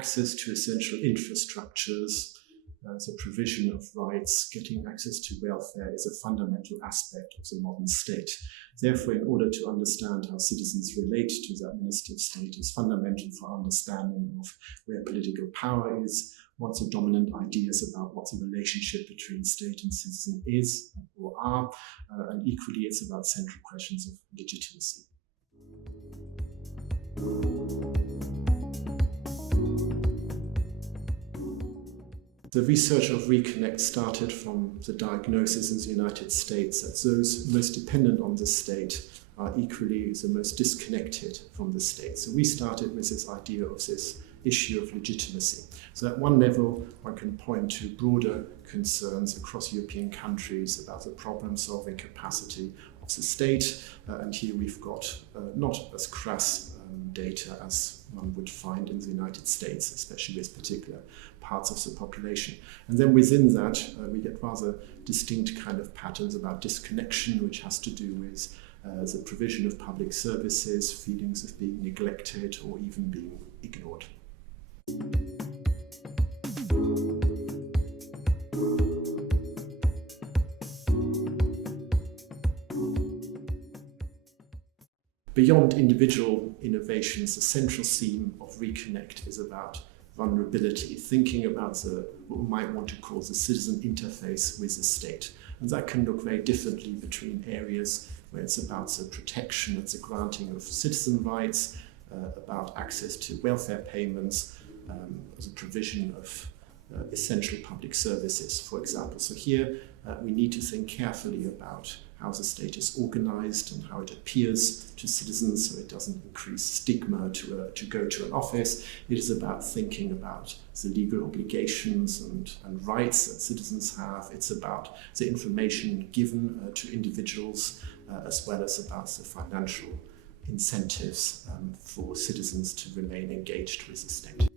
access to essential infrastructures, the provision of rights, getting access to welfare is a fundamental aspect of the modern state. Therefore, in order to understand how citizens relate to the administrative state is fundamental for understanding of where political power is, what the dominant ideas about what the relationship between state and citizen is or are, and equally it's about central questions of legitimacy. The research of ReConnect started from the diagnosis in the United States that those most dependent on the state are equally the most disconnected from the state. So we started with this idea of this issue of legitimacy. So at one level, one can point to broader concerns across European countries about the problem-solving capacity of the state. And here we've got not as crass data as one would find in the United States, especially with particular parts of the population. And then within that, we get rather distinct kind of patterns about disconnection, which has to do with the provision of public services, feelings of being neglected or even being ignored. Beyond individual innovations, the central theme of ReConnect is about vulnerability, thinking about what we might want to call the citizen interface with the state. And that can look very differently between areas where it's about the protection and the granting of citizen rights, about access to welfare payments, the provision of essential public services, for example. So here we need to think carefully about how the state is organized and how it appears to citizens so it doesn't increase stigma to go to an office. It is about thinking about the legal obligations and rights that citizens have. It's about the information given to individuals as well as about the financial incentives for citizens to remain engaged with the state.